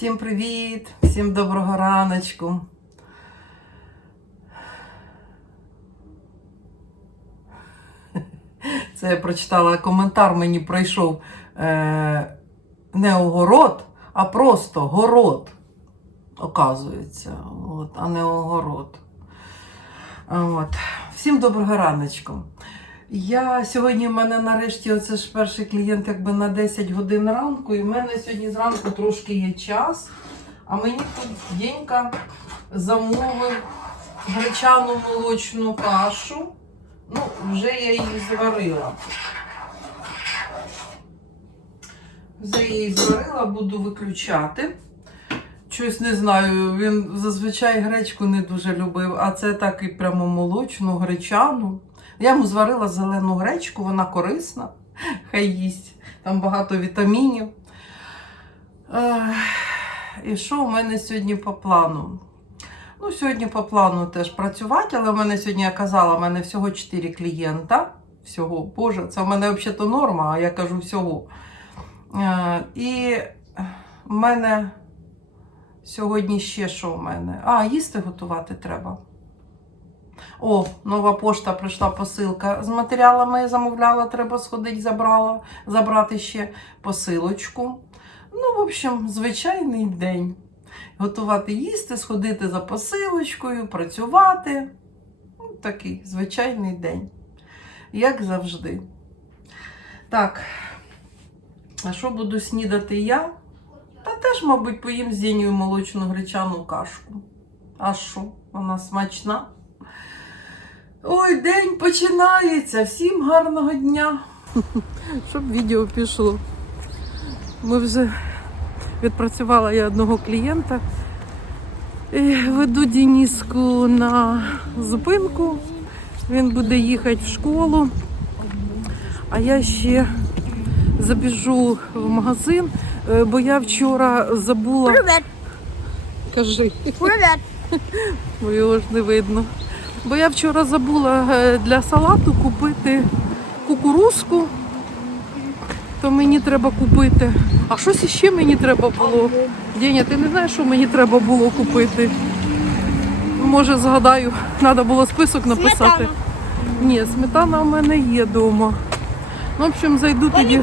Всім привіт, всім доброго раночку. Це я прочитала коментар, мені прийшов е, не огород, а просто город, оказується, от, а не огород. От. Всім доброго раночку. Я сьогодні в мене нарешті оце ж перший клієнт якби на 10 годин ранку, і в мене сьогодні зранку трошки є час. А мені тут Дєнька замовив гречану молочну кашу. Ну, вже я її зварила. Вже її зварила, буду виключати. Щось не знаю, він зазвичай гречку не дуже любив, а це так і прямо молочну, гречану. Я йому зварила зелену гречку, вона корисна, хай їсть. Там багато вітамінів. І що у мене сьогодні по плану? Ну, сьогодні по плану теж працювати, але в мене сьогодні я казала, в мене всього 4 клієнта. Всього, Боже, це в мене взагалі норма, а я кажу всього. Е, І в мене сьогодні ще що в мене? А, їсти готувати треба. О, нова пошта прийшла посилка. З матеріалами замовляла, треба сходити, забрала, забрати ще посилочку. Ну, в общем, звичайний день. Готувати їсти, сходити за посилочкою, працювати. Ну, такий звичайний день. Як завжди. Так, а що буду снідати я? Та теж, мабуть, поїм з Дінію молочну гречану кашку. А що? Вона смачна. Ой, день починається. Всім гарного дня. Щоб відео пішло. Ми вже відпрацювала я одного клієнта. Веду Дениску на зупинку. Він буде їхати в школу. А я ще забіжу в магазин, е, бо я вчора забула. Привет, Кажи, привет. бо його ж не видно. Бо я вчора забула е, для салату купити кукурузку, то мені треба купити. А щось іще мені треба було. Деня, ти не знаєш, що мені треба було купити? Може, згадаю, треба було список написати. Сметана. Ні, сметана у мене є вдома. Ну, в общем, зайду тоді.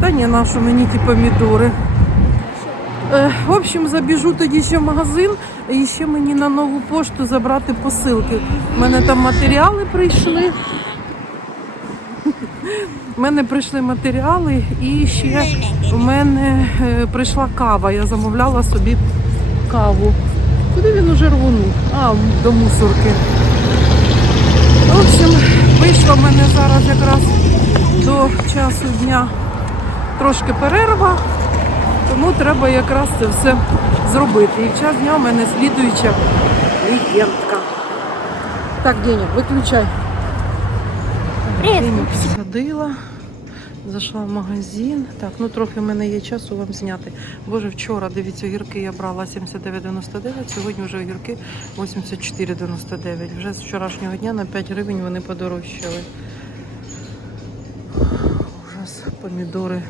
Та ні, нашу мені ті помідори. Е, в общем, забіжу тоді ще в магазин і ще мені на нову пошту забрати посилки. У мене там матеріали прийшли. У мене прийшли матеріали і ще у мене е, прийшла кава. Я замовляла собі каву. Куди він уже рвонув? А, до мусорки. В общем, вийшла в мене зараз якраз до часу дня трошки перерва, тому треба якраз це все зробити. І в час дня в мене слідуюча клієнтка. Так, Деня, виключай. Привет. Деню посадила, зайшла в магазин. Так, ну трохи в мене є часу вам зняти. Боже, вчора, дивіться, огірки я брала 79,99, сьогодні вже огірки 84,99. Вже з вчорашнього дня на 5 гривень вони подорожчали. Ужас, помідори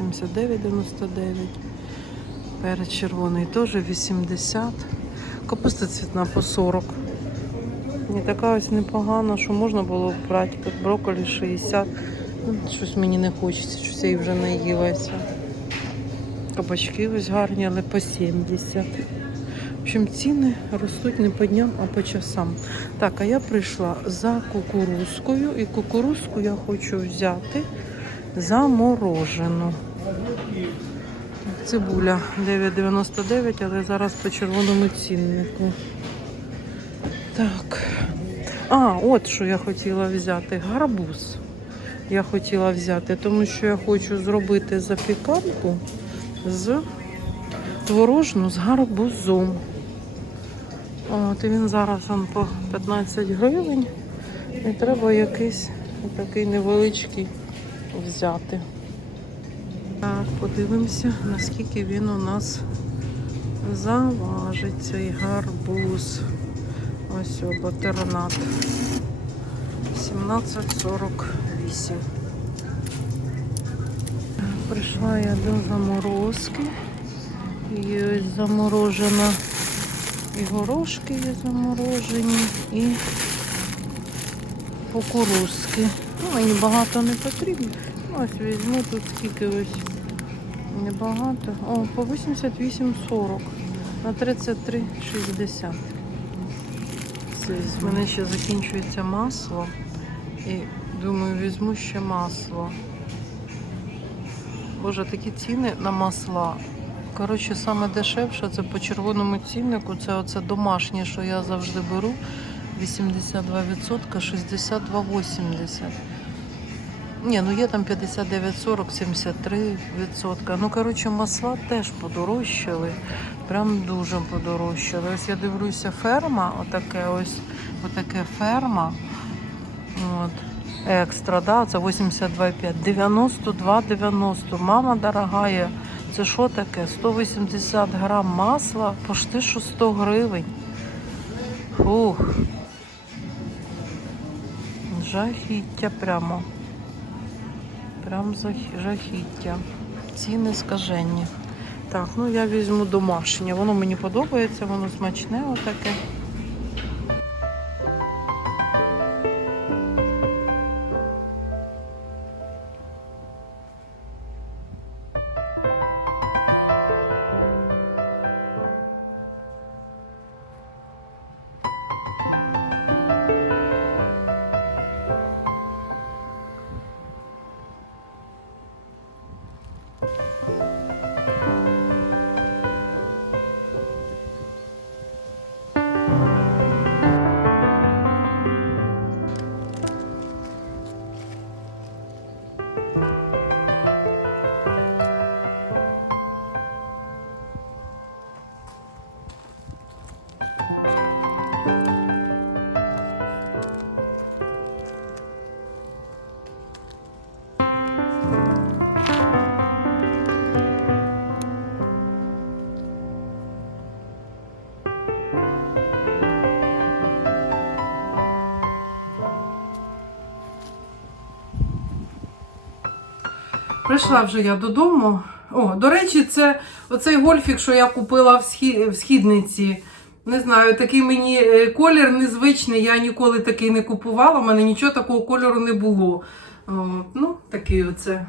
79,99. Перець червоний теж 80. Капуста цвітна по 40. Не така ось непогана, що можна було брати. Брокколі 60. Ну, Щось мені не хочеться, щось я її вже наїлася. Кабачки ось гарні, але по 70. В общем, ціни ростуть не по дням, а по часам. Так, а я прийшла за кукурузкою, і кукурузку я хочу взяти заморожену. Цибуля 9,99, але зараз по червоному ціннику. Так. А, от що я хотіла взяти. Гарбуз. Я хотіла взяти, тому що я хочу зробити запіканку з творожну з гарбузом. От, і він зараз он по 15 гривень. І треба якийсь такий невеличкий взяти. Подивимося, наскільки він у нас заважить цей гарбуз. Ось о, батернат. 17,48. Прийшла я до заморозки. І ось заморожена. І горошки є заморожені, і кукурузки. Ну, мені багато не потрібно. Ось візьму тут скільки ось. Небагато. О, по 88,40 на 33,60. У мене ще закінчується масло. І думаю, візьму ще масло. Боже, такі ціни на масла. Коротше, саме дешевше це по червоному ціннику. Це оце домашнє, що я завжди беру. 82%, 62,80. Ні, ну є там 59,40, 73%. Ну, коротше, масла теж подорожчали. Прям дуже подорожчали. Ось я дивлюся, ферма, отаке ось, отаке ферма. От. Екстра, да, це 82,5. 92,90. Мама дорогая, це що таке? 180 грам масла, пошти що 100 гривень. Фух. Жахіття прямо. Прям жахіття. Ціни скажені. Так, ну я візьму домашнє. Воно мені подобається, воно смачне отаке. Прийшла вже я додому. О, до речі, це оцей гольфік, що я купила в, схі... в східниці. Не знаю, такий мені е, колір незвичний, я ніколи такий не купувала, у мене нічого такого кольору не було. От, ну, такий оце.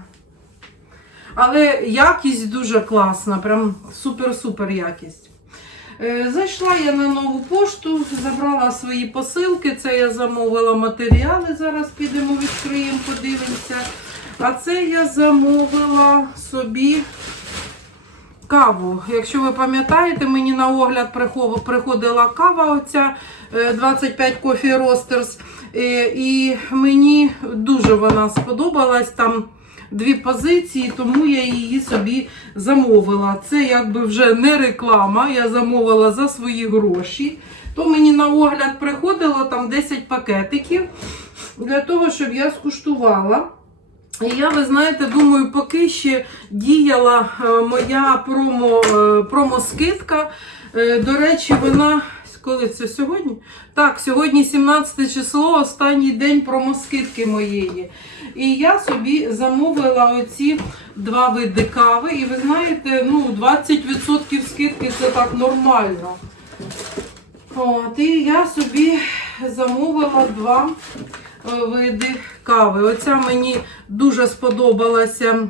Але якість дуже класна, прям супер-супер якість. Е, Зайшла я на нову пошту, забрала свої посилки. Це я замовила матеріали. Зараз підемо відкриємо, подивимося. А це я замовила собі каву. Якщо ви пам'ятаєте, мені на огляд приходила кава оця е, 25 Coffee Roasters. Е, І мені дуже вона сподобалась. Там дві позиції, тому я її собі замовила. Це якби вже не реклама, я замовила за свої гроші. То мені на огляд приходило там 10 пакетиків для того, щоб я скуштувала. Я, ви знаєте, думаю, поки ще діяла е, моя промо, е, промо-скидка. Е, До речі, вона. Коли це сьогодні? Так, сьогодні 17 число, останній день промоскидки моєї. І я собі замовила оці два види кави. І ви знаєте, ну 20% скидки це так нормально. От, і я собі замовила два види кави. Оця мені дуже сподобалася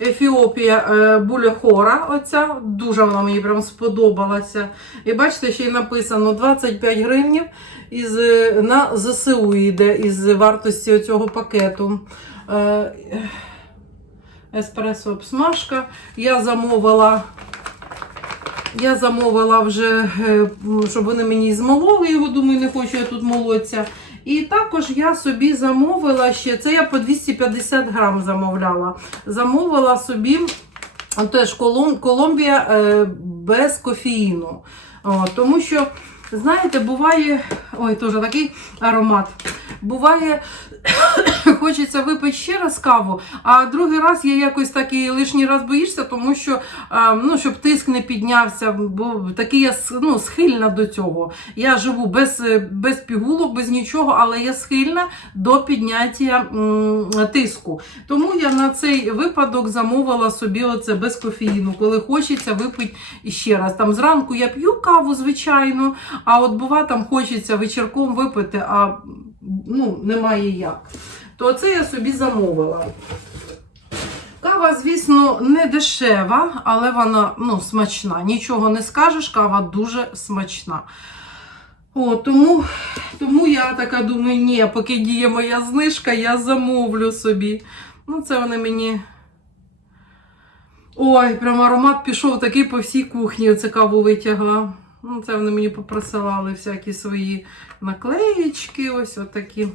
Ефіопія е, Булехора. Оця дуже вона мені прям сподобалася. І бачите, ще й написано 25 гривнів із, е, на ЗСУ йде із вартості цього пакету. Е, Еспресо обсмажка. Я замовила. Я замовила вже, е, щоб вони мені змололи його, думаю, не хочу я тут молотися. І також я собі замовила ще, це я по 250 грам замовляла. Замовила собі теж Колум- Колумбія е, без кофеїну. Тому що Знаєте, буває, ой, теж такий аромат. Буває, хочеться випити ще раз каву, а другий раз я якось так і лишній раз боїшся, тому що ну, щоб тиск не піднявся, бо такий я ну, схильна до цього. Я живу без, без пігулок, без нічого, але я схильна до підняття тиску. Тому я на цей випадок замовила собі оце без кофеїну, коли хочеться випити ще раз. Там зранку я п'ю каву, звичайно, а от бува там хочеться вечірком випити, а ну, немає як. То це я собі замовила. Кава, звісно, не дешева, але вона ну, смачна. Нічого не скажеш, кава дуже смачна. О, тому, тому я така думаю, ні, поки діє моя знижка, я замовлю собі. Ну, це вони мені. Ой, прям аромат пішов такий по всій кухні. Оце каву витягла. Ну, це вони мені поприсилали всякі свої наклеєчки, ось отакі.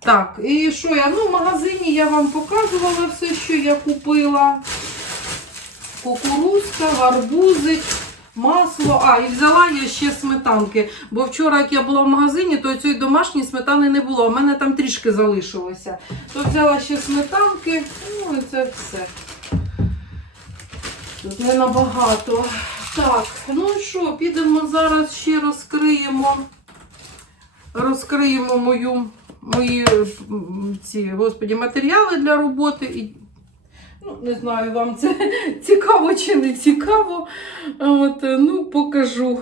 Так, і що я? Ну, в магазині я вам показувала все, що я купила. Кукурузка, гарбузик, масло. А, і взяла я ще сметанки. Бо вчора, як я була в магазині, то цієї домашньої сметани не було. У мене там трішки залишилося. То взяла ще сметанки, ну і це все. Тут не набагато. Так, ну що, підемо зараз ще розкриємо. Розкриємо мою, мої ці, господі, матеріали для роботи. І, ну, не знаю, вам це цікаво чи не цікаво. От, ну, покажу,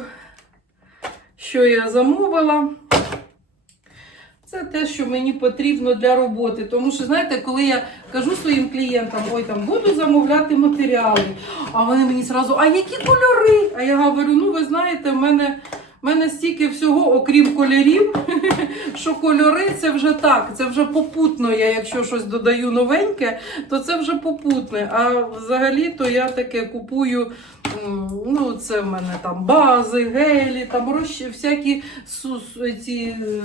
що я замовила. Це те, що мені потрібно для роботи. Тому що, знаєте, коли я кажу своїм клієнтам, ой, там буду замовляти матеріали, а вони мені зразу, а які кольори? А я говорю, ну ви знаєте, в мене, в мене стільки всього, окрім кольорів, що кольори це вже так, це вже попутно. Я якщо щось додаю новеньке, то це вже попутне. А взагалі то я таке купую. Ну, це в мене там бази, гелі, там розч... всякі су... ці, е,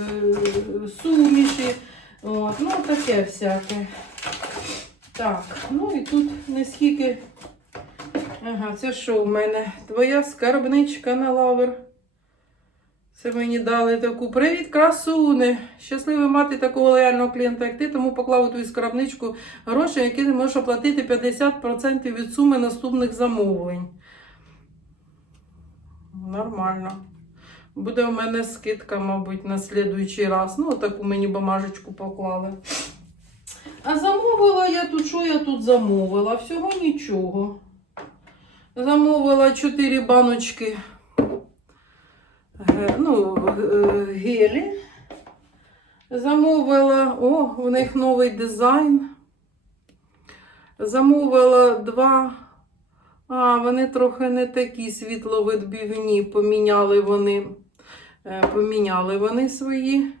суміші. От, ну, таке всяке. Так, ну і тут не скільки. Ага, це що в мене? Твоя скарбничка на лавр. Це мені дали таку привіт, красуни. Щасливий мати такого лояльного клієнта, як ти, тому поклав у твою скарбничку гроші, які ти можеш оплатити 50% від суми наступних замовлень. Нормально. Буде у мене скидка, мабуть, на слідуючий раз. Ну, таку мені бумажечку поклали. А замовила я тут, що я тут замовила? Всього нічого. Замовила 4 баночки ну, гелі. Замовила, о, у них новий дизайн. Замовила два. А, вони трохи не такі світловидбівні. Поміняли вони. е, Поміняли вони свої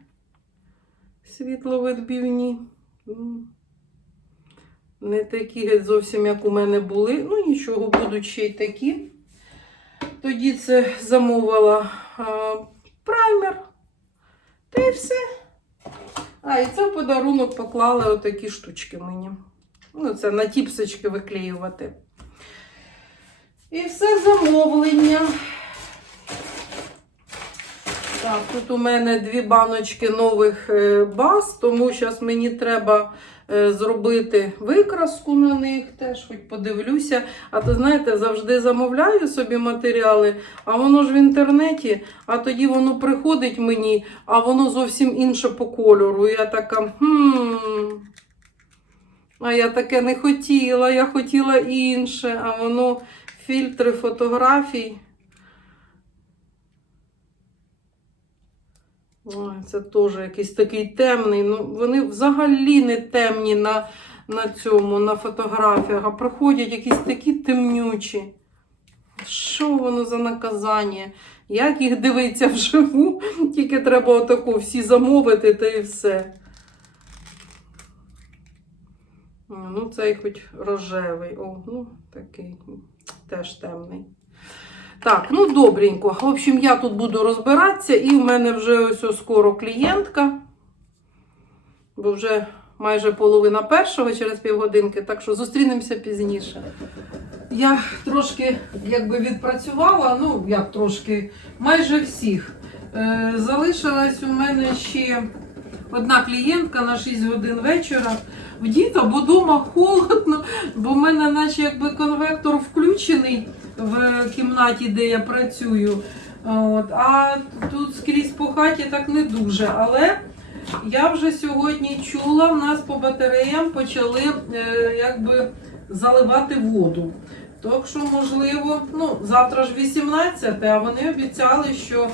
світловидбівні. Не такі зовсім, як у мене були. Ну, нічого, будуть ще й такі. Тоді це замовила а, праймер. Та й все. А, і це подарунок поклали отакі штучки мені. Ну, це на тіпсочки виклеювати. І все замовлення. Так, тут у мене дві баночки нових е, баз, тому зараз мені треба е, зробити викраску на них, теж хоч подивлюся. А то знаєте, завжди замовляю собі матеріали, а воно ж в інтернеті, а тоді воно приходить мені, а воно зовсім інше по кольору. Я така, хм. А я таке не хотіла, я хотіла інше, а воно фільтри фотографій. Ой, це теж якийсь такий темний. Ну, вони взагалі не темні на, на цьому, на фотографіях, а приходять якісь такі темнючі. Що воно за наказання? Як їх дивиться вживу? Тільки треба отаку всі замовити та і все. Ну, цей хоч рожевий. О, ну, такий теж темний. Так, ну добренько. В общем, я тут буду розбиратися, і в мене вже ось скоро клієнтка. Бо вже майже половина першого через півгодинки, так що зустрінемося пізніше. Я трошки якби відпрацювала, ну як трошки, майже всіх. Е, залишилась у мене ще одна клієнтка на 6 годин вечора. В діта, бо вдома холодно, бо в мене наче якби конвектор включений в кімнаті, де я працюю. От, а тут скрізь по хаті так не дуже. Але я вже сьогодні чула, в нас по батареям почали е, якби заливати воду. Так що, можливо, ну, завтра ж 18, а вони обіцяли, що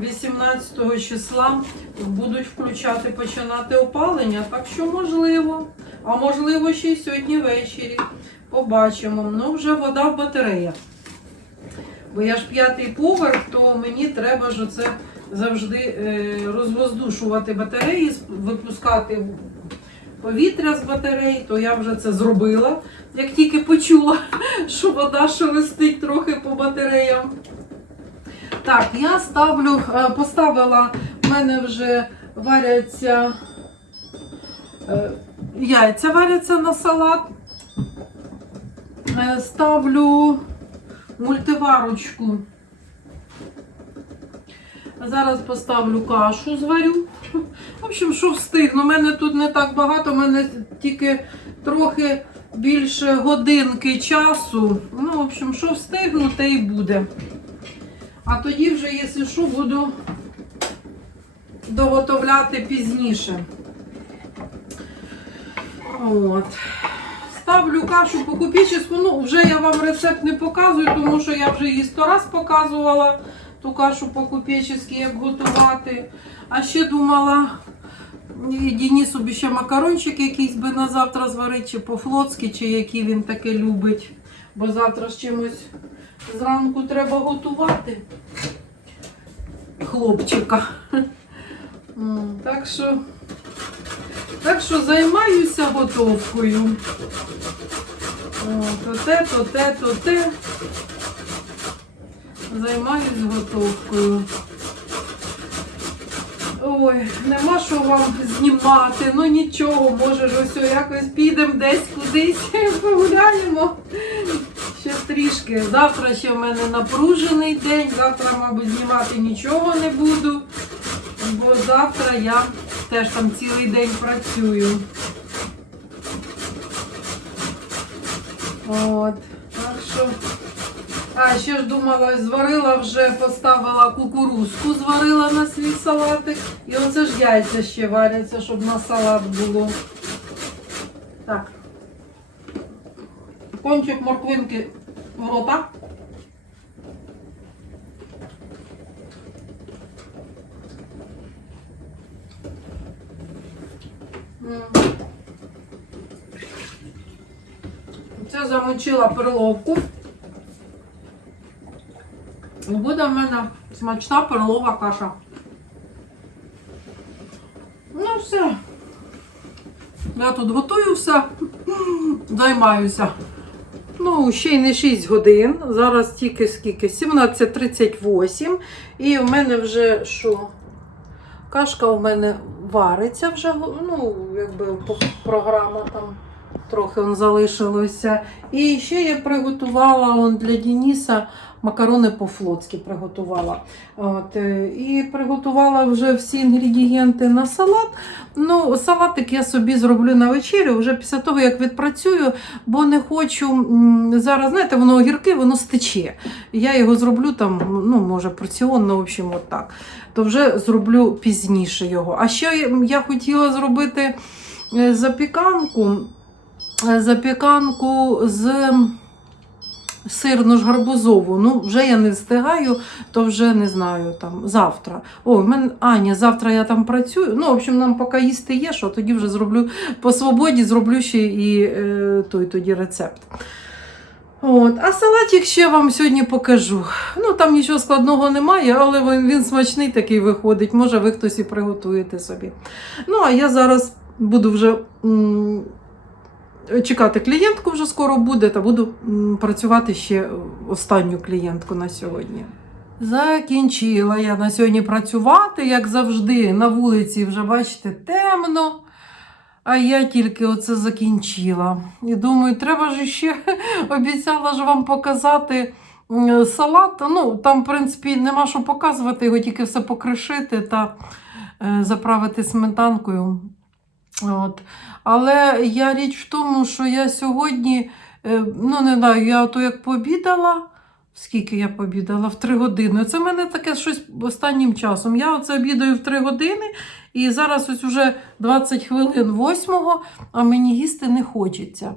18 числа будуть включати, починати опалення. Так що можливо. А можливо, ще й сьогодні ввечері. Побачимо. Ну, вже вода в батареях. Бо я ж п'ятий поверх, то мені треба ж оце завжди е, розвоздушувати батареї, випускати повітря з батарей, то я вже це зробила, як тільки почула, що вода шелестить трохи по батареям. Так, я ставлю, е, поставила, в мене вже варяться е, яйця варяться на салат. Е, Ставлю мультиварочку. Зараз поставлю кашу, зварю. В общем, що встигну. У мене тут не так багато, у мене тільки трохи більше годинки часу. Ну, в общем, що встигну, те і буде. А тоді вже, якщо що, буду доготовляти пізніше. От. Ставлю кашу по купічеську. Ну, вже я вам рецепт не показую, тому що я вже її сто раз показувала ту кашу по купічеськи, як готувати. А ще думала, б ще макарончик якийсь би на завтра зварити, чи по-флотськи, чи який він таке любить. Бо завтра з чимось зранку треба готувати. Хлопчика. Так що, так що займаюся готовкою. О, то те, то те, то те. Займаюсь готовкою. Ой, нема що вам знімати, ну нічого, може ж ось якось підемо десь кудись погуляємо. Ще трішки. Завтра ще в мене напружений день, завтра, мабуть, знімати нічого не буду, бо завтра я теж там цілий день працюю. От, так що. А, ще ж думала, зварила вже, поставила кукурузку, зварила на свій салатик. І оце ж яйця ще варяться, щоб на салат було. Так. Кончик морквинки в рота. Це замочила перловку. Буде в мене смачна перлова каша. Ну все. Я тут готую все, займаюся. Ну, ще й не 6 годин. Зараз тільки скільки? 17.38. І в мене вже що? Кашка в мене вариться вже, ну, якби програма там трохи он залишилося. І ще я приготувала он для Дениса макарони по-флотськи приготувала. От, е, і приготувала вже всі інгредієнти на салат. Ну, салатик я собі зроблю на вечерю, вже після того, як відпрацюю, бо не хочу зараз, знаєте, воно огірки, воно стече. Я його зроблю там, ну, може, порціонно, в общем, от так. То вже зроблю пізніше його. А ще я- хотіла зробити е, запіканку, е, запіканку з сирно ж гарбузову. Ну, вже я не встигаю, то вже не знаю там завтра. О, в мене Аня, завтра я там працюю. Ну, в общем, нам поки їсти є, що тоді вже зроблю по свободі, зроблю ще і е, той тоді рецепт. От. А салатик ще вам сьогодні покажу. Ну, там нічого складного немає, але він, він смачний такий виходить. Може, ви хтось і приготуєте собі. Ну, а я зараз буду вже. м, чекати клієнтку вже скоро буде, та буду працювати ще останню клієнтку на сьогодні. Закінчила я на сьогодні працювати, як завжди, на вулиці вже, бачите, темно. А я тільки оце закінчила. І думаю, треба ж ще обіцяла ж вам показати салат. Ну, там, в принципі, нема що показувати, його тільки все покришити та е, заправити сметанкою. От. Але я річ в тому, що я сьогодні, е, ну не знаю, я то як пообідала. Скільки я пообідала? В три години. Це в мене таке щось останнім часом. Я оце обідаю в три години, і зараз ось уже 20 хвилин восьмого, а мені їсти не хочеться.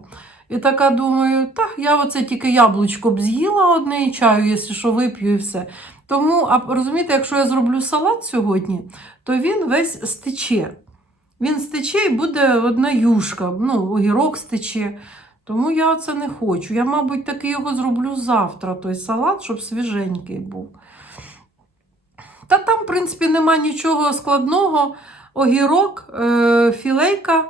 І така думаю, так, я оце тільки яблучко б з'їла одне і чаю, якщо що вип'ю і все. Тому, а розумієте, якщо я зроблю салат сьогодні, то він весь стече. Він стече і буде одна юшка, ну, огірок стече. Тому я це не хочу. Я, мабуть, таки його зроблю завтра, той салат, щоб свіженький був. Та там, в принципі, нема нічого складного. Огірок, е, філейка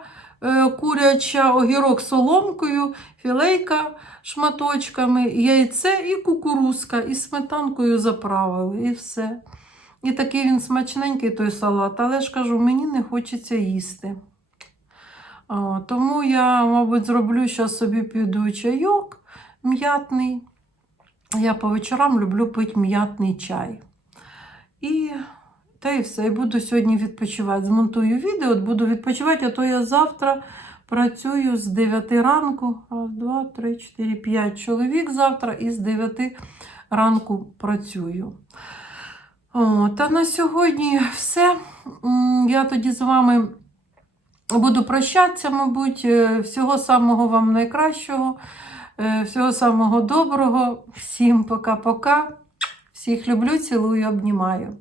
е, куряча, огірок соломкою, філейка шматочками, яйце і кукурузка, і сметанкою заправили, і все. І такий він смачненький той салат, але ж кажу, мені не хочеться їсти. О, тому я, мабуть, зроблю зараз собі піду чайок м'ятний. Я по вечорам люблю пити м'ятний чай. І та і все. І буду сьогодні відпочивати. Змонтую відео, от буду відпочивати, а то я завтра працюю з 9 ранку. Раз, два, три, чотири, п'ять чоловік завтра і з 9 ранку працюю. О, та на сьогодні все. Я тоді з вами буду прощатися, мабуть. Е, Всього самого вам найкращого, е, всього самого доброго. Всім пока-пока. Всіх люблю, цілую, обнімаю.